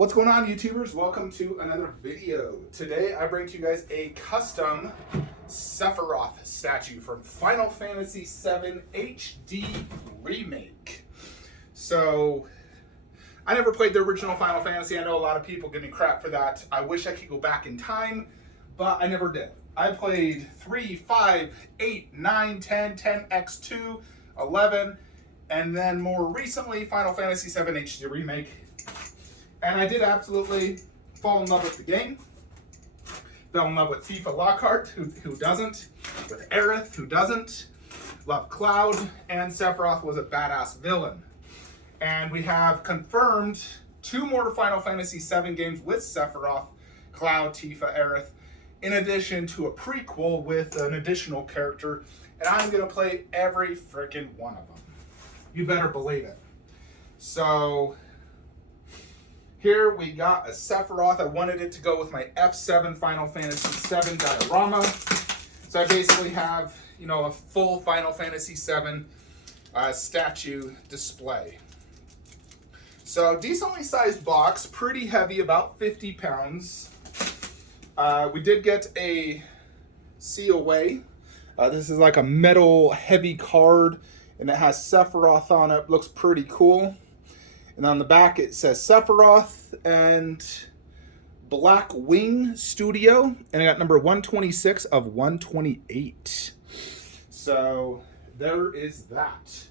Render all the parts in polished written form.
What's going on, YouTubers? Welcome to another video. Today I bring to you guys a custom Sephiroth statue from Final Fantasy VII HD Remake. So, I never played the original Final Fantasy. I know a lot of people give me crap for that. I wish I could go back in time, but I never did. I played 3, 5, 8, 9, 10, 10x2, 11, and then more recently Final Fantasy VII HD Remake. And I did absolutely fall in love with the game. Fell in love with Tifa Lockhart, who doesn't? With Aerith, who doesn't? Love Cloud, and Sephiroth was a badass villain. And we have confirmed 2 more Final Fantasy VII games with Sephiroth, Cloud, Tifa, Aerith, in addition to a prequel with an additional character. And I'm going to play every freaking one of them. You better believe it. So here we got a Sephiroth. I wanted it to go with my F7 Final Fantasy VII diorama. So I basically have, a full Final Fantasy VII statue display. So decently sized box, pretty heavy, about 50 pounds. We did get a COA. This is like a metal heavy card, and it has Sephiroth on it. Looks pretty cool. And on the back it says Sephiroth and Black Wing Studio. And I got number 126 of 128. So there is that.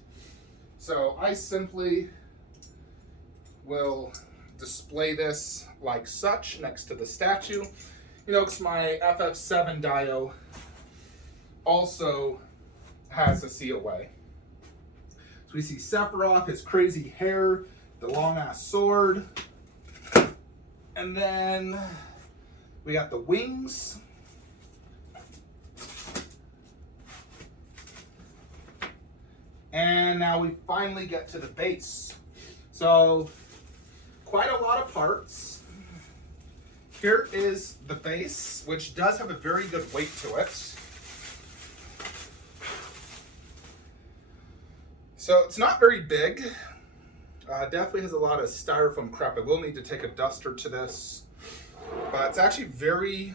So I simply will display this like such next to the statue. Because my FF7 Dio also has a COA. So we see Sephiroth, his crazy hair, the long ass sword, and then we got the wings, and now we finally get to the base. So quite a lot of parts. Here is the base, which does have a very good weight to it. So it's not very big. Definitely has a lot of styrofoam crap. I will need to take a duster to this, but it's actually very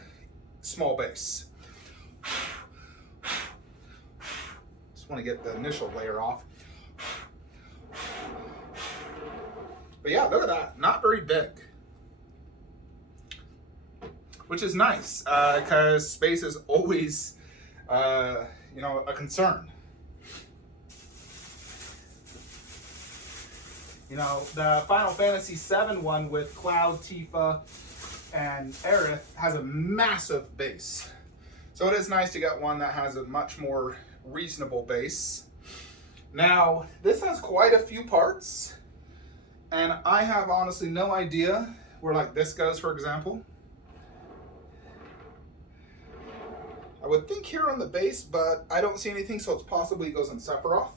small base. Just want to get the initial layer off. But yeah, look at that. Not very big. Which is nice, because space is always, a concern. The Final Fantasy VII one with Cloud, Tifa, and Aerith has a massive base. So it is nice to get one that has a much more reasonable base. Now, this has quite a few parts, and I have honestly no idea where like this goes, for example. I would think here on the base, but I don't see anything, so it possibly goes in Sephiroth.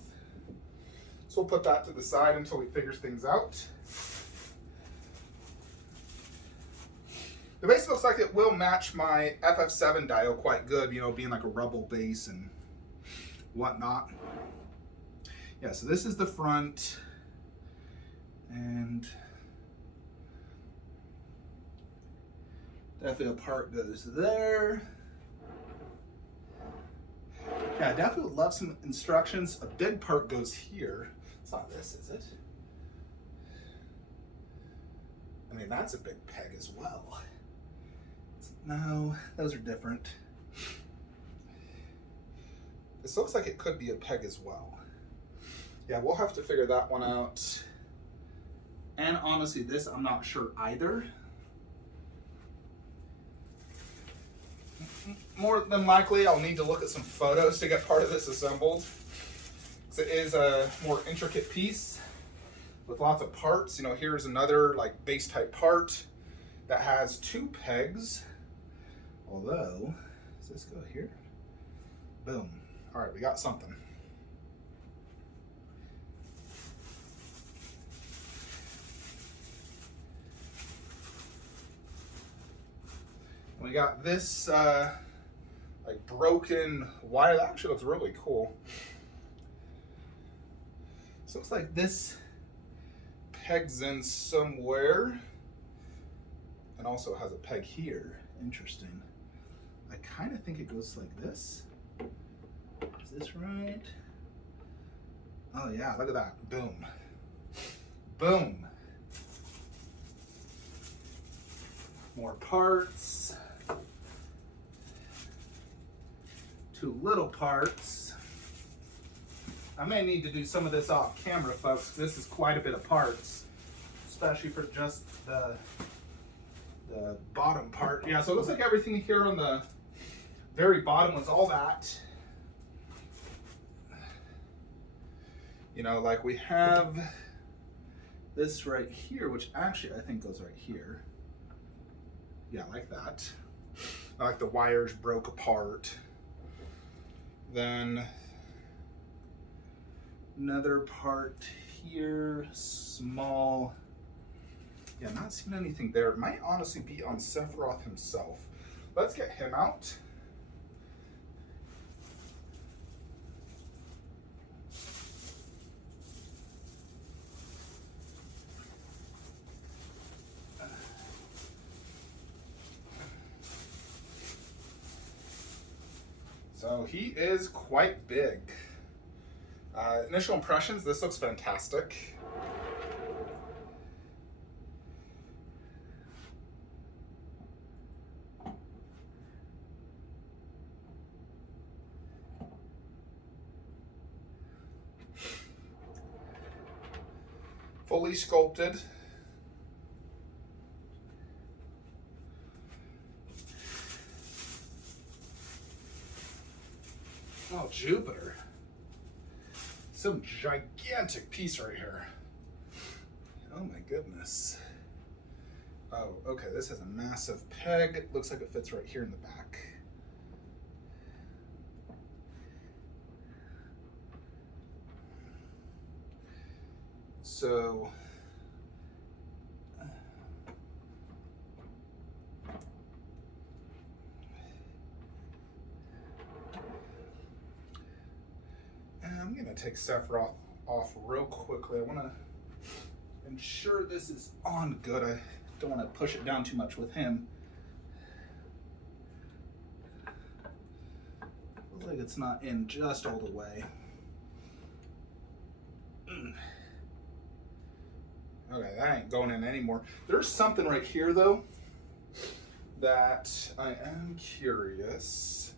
So we'll put that to the side until he figures things out. The base looks like it will match my FF7 Dio quite good, being like a rubble base and whatnot. Yeah, so this is the front. And definitely a part goes there. Yeah, I definitely would love some instructions. A big part goes here. It's not this, is it? I mean, that's a big peg as well. No, those are different. This looks like it could be a peg as well. Yeah, we'll have to figure that one out. And honestly, this I'm not sure either. More than likely, I'll need to look at some photos to get part of this assembled. So it is a more intricate piece with lots of parts. Here's another like base type part that has 2 pegs. Although, does this go here? Boom. All right, we got something. We got this like broken wire. That actually looks really cool. So it looks like this pegs in somewhere. and also has a peg here. Interesting. I kind of think it goes like this. Is this right? Oh yeah, look at that. Boom. Boom. More parts. 2 little parts. I may need to do some of this off camera, folks. This is quite a bit of parts, especially for just the bottom part. Yeah, so it looks like everything here on the very bottom was all that. You know, like we have this right here, which actually I think goes right here. Yeah, like that. Like the wires broke apart. Then another part here, small. Yeah, not seeing anything there. It might honestly be on Sephiroth himself. Let's get him out. So he is quite big. Initial impressions, this looks fantastic. Fully sculpted. Oh, Jupiter. Some gigantic piece right here. Oh my goodness. Oh, okay, this has a massive peg. It looks like it fits right here in the back. So, I'm gonna take Sephiroth off real quickly. I wanna ensure this is on good. I don't wanna push it down too much with him. Looks like it's not in just all the way. Okay, that ain't going in anymore. There's something right here though that I am curious.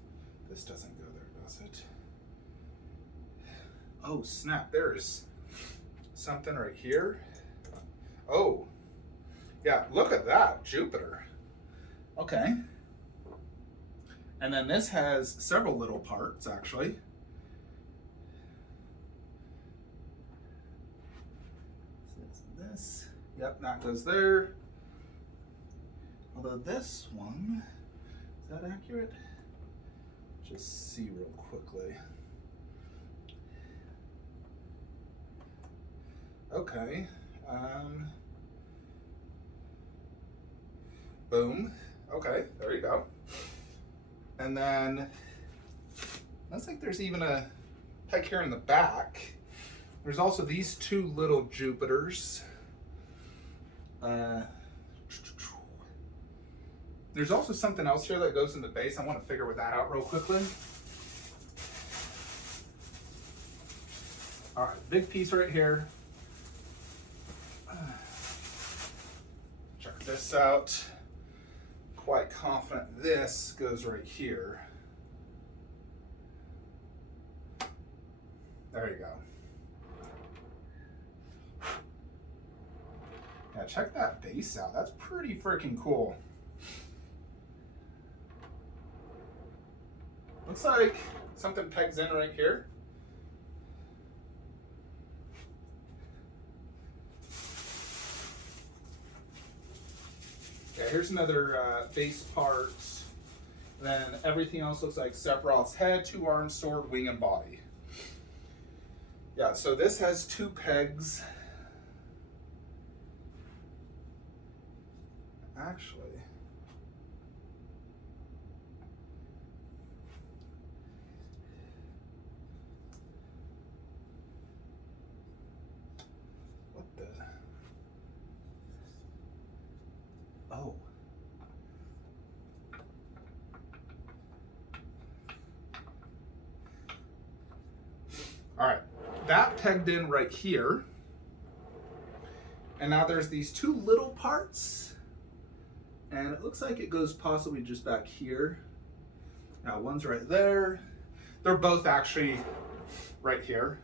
This doesn't go there, does it? Oh snap, there's something right here. Oh, yeah, look at that, Jupiter. Okay. And then this has several little parts, actually. So this, yep, that goes there. Although this one, is that accurate? Just see real quickly. Okay. Boom. Okay, there you go. And then, looks like there's even a peg here in the back. There's also these 2 little Jupiters. There's also something else here that goes in the base. I want to figure that out real quickly. All right, big piece right here. Check this out. Quite confident this goes right here. There you go. Yeah, check that base out. That's pretty freaking cool. Looks like something pegs in right here. Yeah, here's another base part. Then everything else looks like Sephiroth's head, 2 arms, sword, wing, and body. Yeah, so this has 2 pegs. Actually, what the? Oh, that pegged in right here. And now there's these two little parts. And it looks like it goes possibly just back here. Now one's right there. They're both actually right here.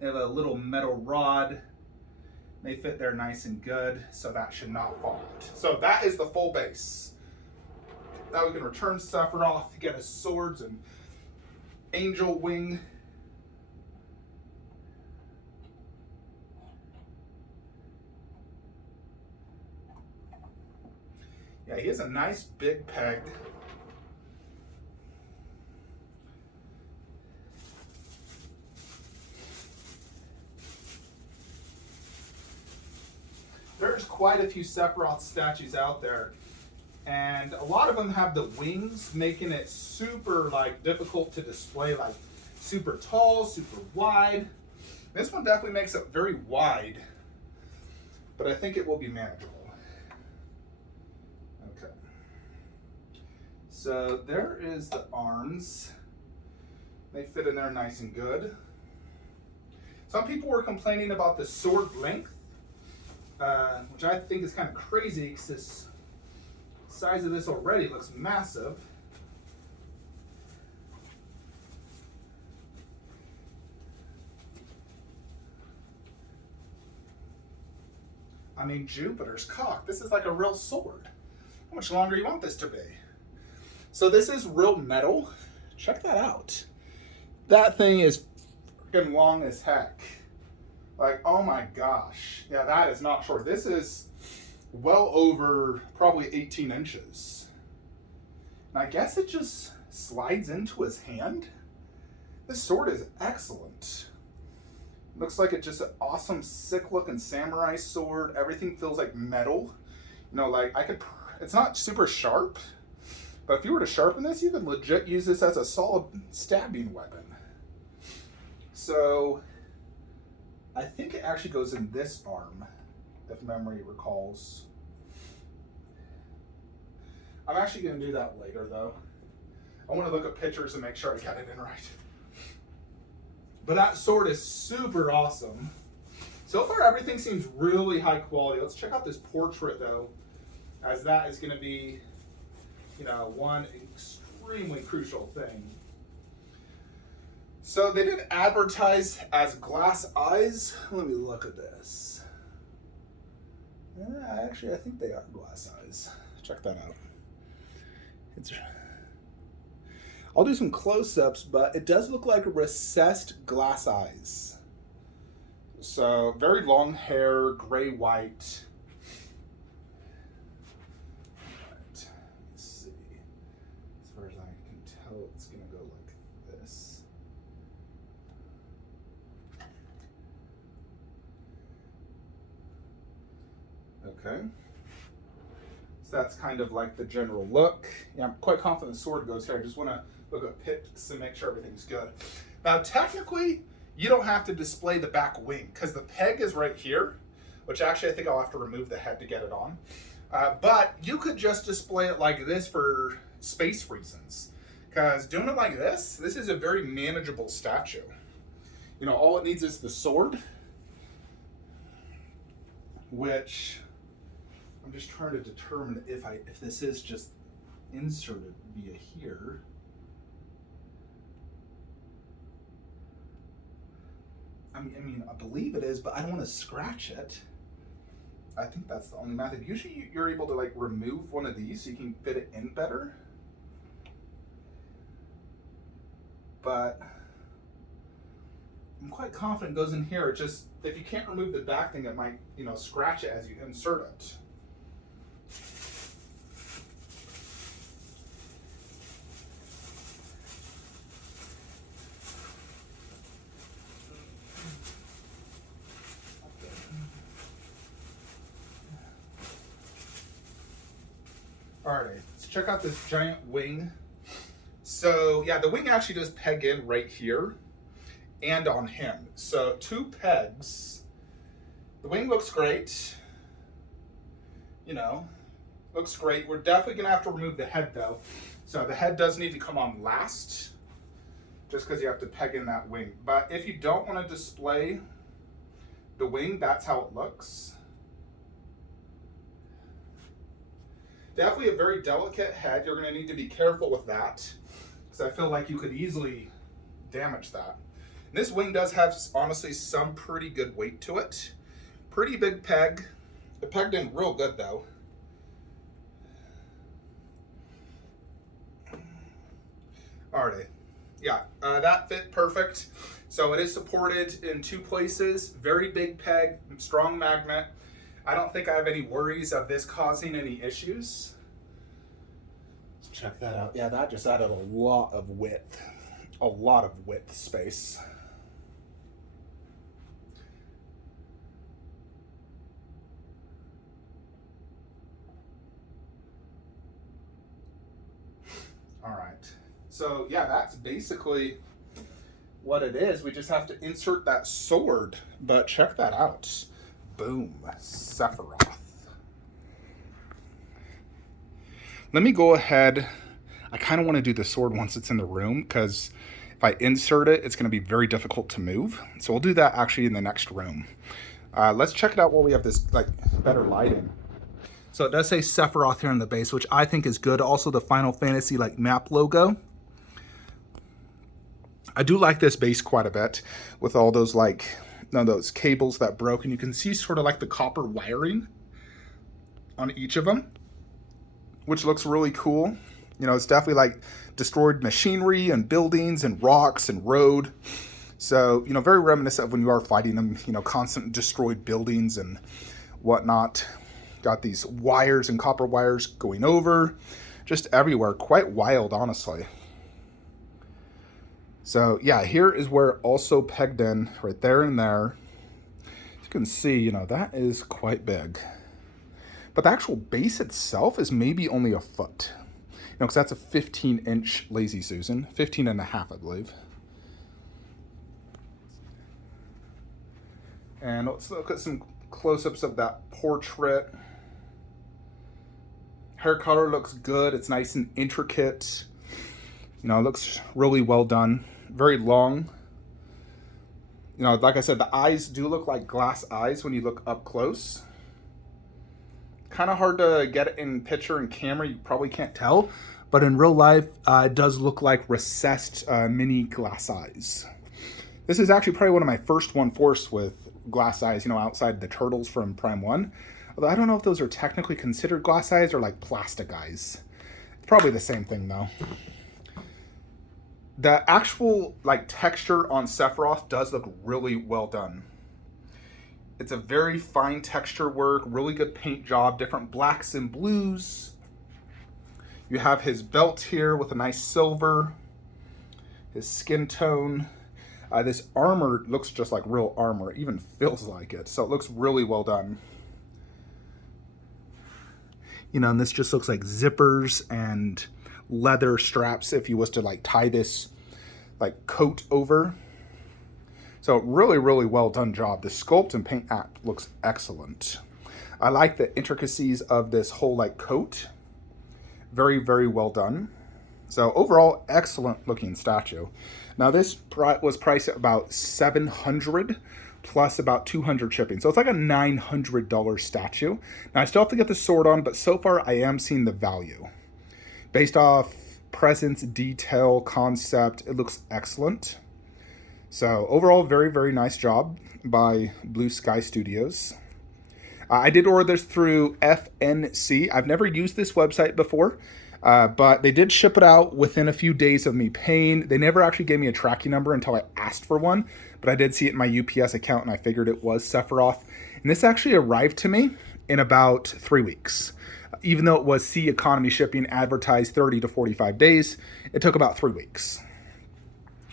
They have a little metal rod. They fit there nice and good, so that should not fall out. So that is the full base. Now we can return Sephiroth, get his swords and angel wing. Yeah, he has a nice big peg. There's quite a few Sephiroth statues out there, and a lot of them have the wings, making it super difficult to display, like super tall, super wide. This one definitely makes it very wide, but I think it will be manageable. Okay. So there is the arms. They fit in there nice and good. Some people were complaining about the sword length, which I think is kind of crazy because the size of this already looks massive. I mean, Jupiter's cock. This is like a real sword. How much longer do you want this to be? So this is real metal. Check that out. That thing is freaking long as heck. Like, oh my gosh. Yeah, that is not short. This is well over probably 18 inches. And I guess it just slides into his hand. This sword is excellent. Looks like it's just an awesome, sick looking samurai sword. Everything feels like metal. You know, like it's not super sharp, but if you were to sharpen this, you could legit use this as a solid stabbing weapon. So I think it actually goes in this arm, if memory recalls. I'm actually going to do that later, though. I want to look at pictures and make sure I got it in right. But that sword is super awesome. So far, everything seems really high quality. Let's check out this portrait, though, as that is going to be, you know, one extremely crucial thing. So they did advertise as glass eyes. Let me look at this. Actually, I think they are glass eyes. Check that out. I'll do some close-ups, but it does look like recessed glass eyes. So very long hair, gray-white. Let's see. As far as I can tell, it's going to go like this. Okay. So that's kind of like the general look. Yeah, I'm quite confident the sword goes here. I just want to look at pics to make sure everything's good. Now, technically, you don't have to display the back wing because the peg is right here, which actually I think I'll have to remove the head to get it on. But you could just display it like this for space reasons, because doing it like this is a very manageable statue. You know, all it needs is the sword, which I'm just trying to determine if this is just inserted via here. I mean, I believe it is, but I don't want to scratch it. I think that's the only method. Usually you're able to like remove one of these so you can fit it in better. But I'm quite confident it goes in here. It just, if you can't remove the back thing, it might, you know, scratch it as you insert it. Alright, let's check out this giant wing. So yeah, the wing actually does peg in right here and on him. So 2 pegs. The wing looks great. You know, looks great. We're definitely gonna have to remove the head though. So the head does need to come on last. just because you have to peg in that wing. But if you don't want to display the wing, that's how it looks. Definitely a very delicate head. You're going to need to be careful with that, because I feel like you could easily damage that. And this wing does have, honestly, some pretty good weight to it. Pretty big peg. It pegged in real good, though. Alrighty. Yeah, that fit perfect. So it is supported in 2 places. Very big peg, strong magnet. I don't think I have any worries of this causing any issues. Let's check that out. Yeah, that just added a lot of width. A lot of width space. All right. So yeah, that's basically what it is. We just have to insert that sword, but check that out. Boom, Sephiroth. Let me go ahead. I kind of want to do the sword once it's in the room, because if I insert it, it's going to be very difficult to move. So we'll do that actually in the next room. Let's check it out while we have this like better lighting. So it does say Sephiroth here on the base, which I think is good. Also the Final Fantasy like map logo. I do like this base quite a bit with all those like those cables that broke, and you can see sort of like the copper wiring on each of them, which looks really cool. You know, it's definitely like destroyed machinery and buildings and rocks and road. So, you know, very reminiscent of when you are fighting them, you know, constant destroyed buildings and whatnot. Got these wires and copper wires going over just everywhere. Quite wild, honestly. So yeah, here is where it also pegged in, right there and there. As you can see, you know, that is quite big. But the actual base itself is maybe only a foot. You know, because that's a 15-inch Lazy Susan. 15 and a half, I believe. And let's look at some close-ups of that portrait. Hair color looks good. It's nice and intricate. You know, it looks really well done. Very long. You know, like I said, the eyes do look like glass eyes when you look up close. Kind of hard to get it in picture and camera. You probably can't tell. But in real life, it does look like recessed mini glass eyes. This is actually probably one of my first 1/4 with glass eyes, you know, outside the turtles from Prime 1. Although I don't know if those are technically considered glass eyes or like plastic eyes. It's probably the same thing though. The actual like texture on Sephiroth does look really well done. It's a very fine texture work, really good paint job, different blacks and blues. You have his belt here with a nice silver, his skin tone. This armor looks just like real armor, it even feels like it. So it looks really well done. You know, and this just looks like zippers and leather straps if you was to like tie this like coat over. So really, really well done job. The sculpt and paint app looks excellent. I like the intricacies of this whole like coat. Very, very well done. So overall, excellent looking statue. Now this was priced at about $700 plus about $200 shipping. So it's like a $900 statue. Now I still have to get the sword on, but so far I am seeing the value. Based off presence, detail, concept, it looks excellent. So overall, very, very nice job by Blue Sky Studios. I did order this through FNC. I've never used this website before, but they did ship it out within a few days of me paying. They never actually gave me a tracking number until I asked for one, but I did see it in my UPS account and I figured it was Sephiroth. And this actually arrived to me in about 3 weeks. Even though it was C economy shipping advertised 30 to 45 days, it took about 3 weeks.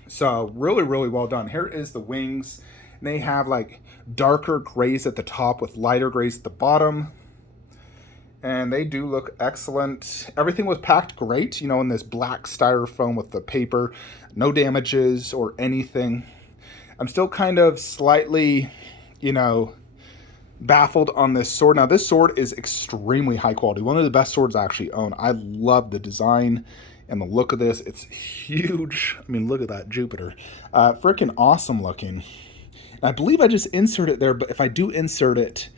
So really, really well done. Here is the wings. And they have like darker grays at the top with lighter grays at the bottom. And they do look excellent. Everything was packed great, you know, in this black styrofoam with the paper. No damages or anything. I'm still kind of slightly, you know, baffled on this sword. Now this sword is extremely high quality. One of the best swords I actually own. I love the design. And the look of this, it's huge. I mean, look at that Jupiter. Freaking awesome looking. And I believe I just insert it there, but if I do insert it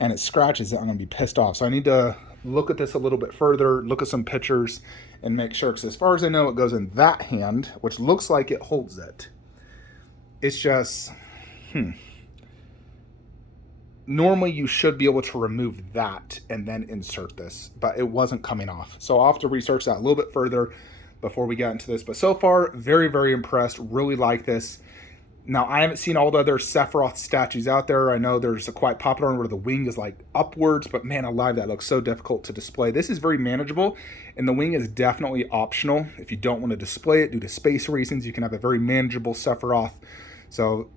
and it scratches it, I'm going to be pissed off. So I need to look at this a little bit further, look at some pictures, and make sure. Because as far as I know, it goes in that hand, which looks like it holds it. It's just, normally you should be able to remove that and then insert this, but it wasn't coming off. So I'll have to research that a little bit further before we get into this. But so far, very, very impressed. Really like this. Now, I haven't seen all the other Sephiroth statues out there. I know there's a quite popular one where the wing is like upwards, but man alive, that looks so difficult to display. This is very manageable, and the wing is definitely optional. If you don't want to display it due to space reasons, you can have a very manageable Sephiroth. So,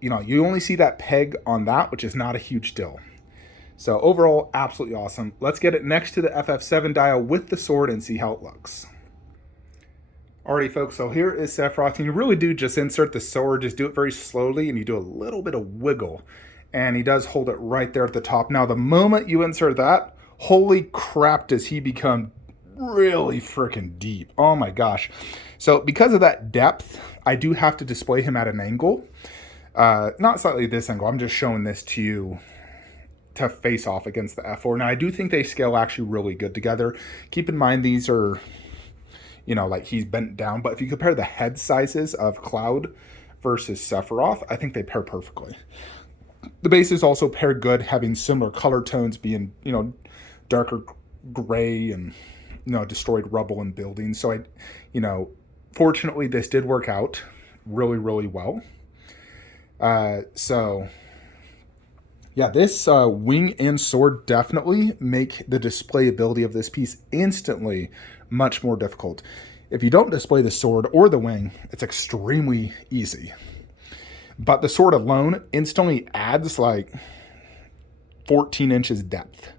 you know, you only see that peg on that, which is not a huge deal. So overall, absolutely awesome. Let's get it next to the FF7 dial with the sword and see how it looks. Alrighty, folks, so here is Sephiroth, and you really do just insert the sword, just do it very slowly, and you do a little bit of wiggle, and he does hold it right there at the top. Now, the moment you insert that, holy crap, does he become really freaking deep. Oh my gosh. So because of that depth, I do have to display him at an angle. Not slightly this angle, I'm just showing this to you to face off against the F4. Now, I do think they scale actually really good together. Keep in mind, these are, you know, like he's bent down, but if you compare the head sizes of Cloud versus Sephiroth, I think they pair perfectly. The bases also pair good, having similar color tones, being, you know, darker gray and, you know, destroyed rubble and buildings. So you know, fortunately this did work out really, really well. So yeah, this wing and sword definitely make the display ability of this piece instantly much more difficult. If you don't display the sword or the wing, it's extremely easy. But the sword alone instantly adds like 14 inches depth,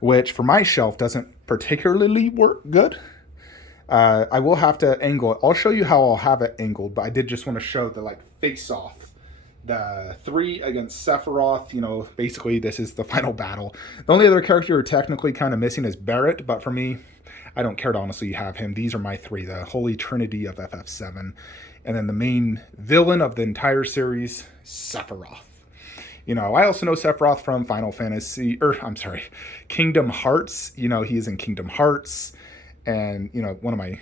which for my shelf doesn't particularly work good. I will have to angle it. I'll show you how I'll have it angled, but I did just want to show the like face off. The 3 against Sephiroth, you know, basically this is the final battle. The only other character you're technically kind of missing is Barrett, but for me, I don't care to honestly have him. These are my 3, the holy trinity of FF7. And then the main villain of the entire series, Sephiroth. You know, I also know Sephiroth from Final Fantasy, Kingdom Hearts. You know, he is in Kingdom Hearts. And, you know, one of my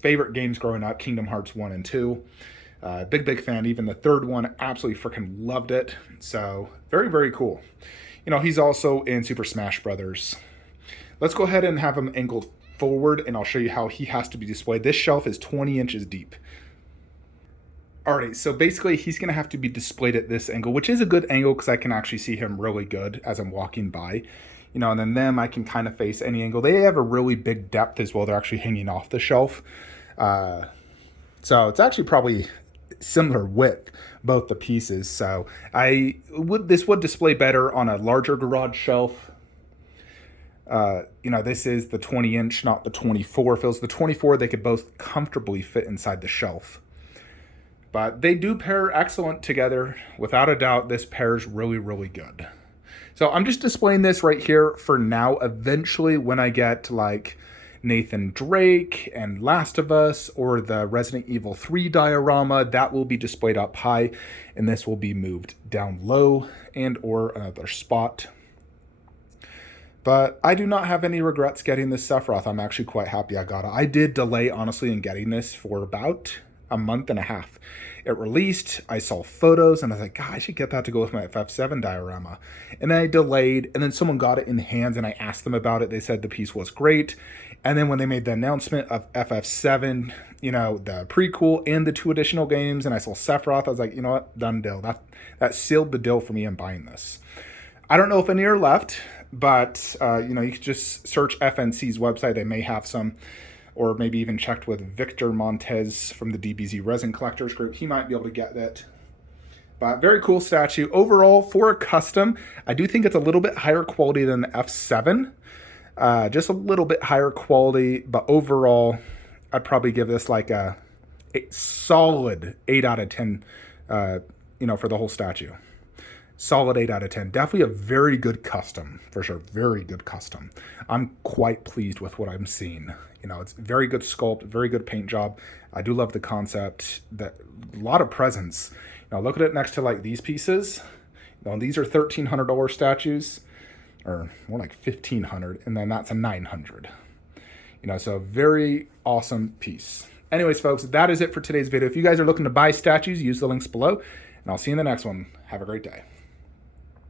favorite games growing up, Kingdom Hearts 1 and 2. Big fan. Even the third one, absolutely freaking loved it. So very, very cool. You know, he's also in Super Smash Brothers. Let's go ahead and have him angled forward, and I'll show you how he has to be displayed. This shelf is 20 inches deep. Alright, so basically he's going to have to be displayed at this angle, which is a good angle because I can actually see him really good as I'm walking by. You know, and then them I can kind of face any angle. They have a really big depth as well. They're actually hanging off the shelf. So it's actually probably similar width, both the pieces. So this would display better on a larger garage shelf. You know, this is the 20 inch, not the 24. If it was the 24, they could both comfortably fit inside the shelf. But they do pair excellent together. Without a doubt, this pairs really, really good. So I'm just displaying this right here for now. Eventually, when I get like Nathan Drake and Last of Us or the Resident Evil 3 diorama, that will be displayed up high, and this will be moved down low and or another spot. But I do not have any regrets getting this Sephiroth. I'm actually quite happy I got it. I did delay, honestly, in getting this for about a month and a half. It released, I saw photos, and I was like, God, I should get that to go with my FF7 diorama. And then I delayed, and then someone got it in hands, and I asked them about it. They said the piece was great. And then when they made the announcement of FF7, you know, the prequel and the 2 additional games, and I saw Sephiroth, I was like, you know what, done deal. That sealed the deal for me in buying this. I don't know if any are left, but, you know, you could just search FNC's website. They may have some, or maybe even checked with Victor Montez from the DBZ Resin Collectors Group. He might be able to get it. But very cool statue. Overall, for a custom, I do think it's a little bit higher quality than the F7. Just a little bit higher quality, but overall, I'd probably give this like a solid 8 out of 10, you know, for the whole statue. solid 8 out of 10. Definitely a very good custom, for sure. Very good custom. I'm quite pleased with what I'm seeing. You know, it's very good sculpt, very good paint job. I do love the concept. That a lot of presence. Now look at it next to like these pieces. You know, these are $1,300 statues, or more like $1,500, and then that's a $900. You know, so very awesome piece. Anyways, folks, that is it for today's video. If you guys are looking to buy statues, use the links below, and I'll see you in the next one. Have a great day.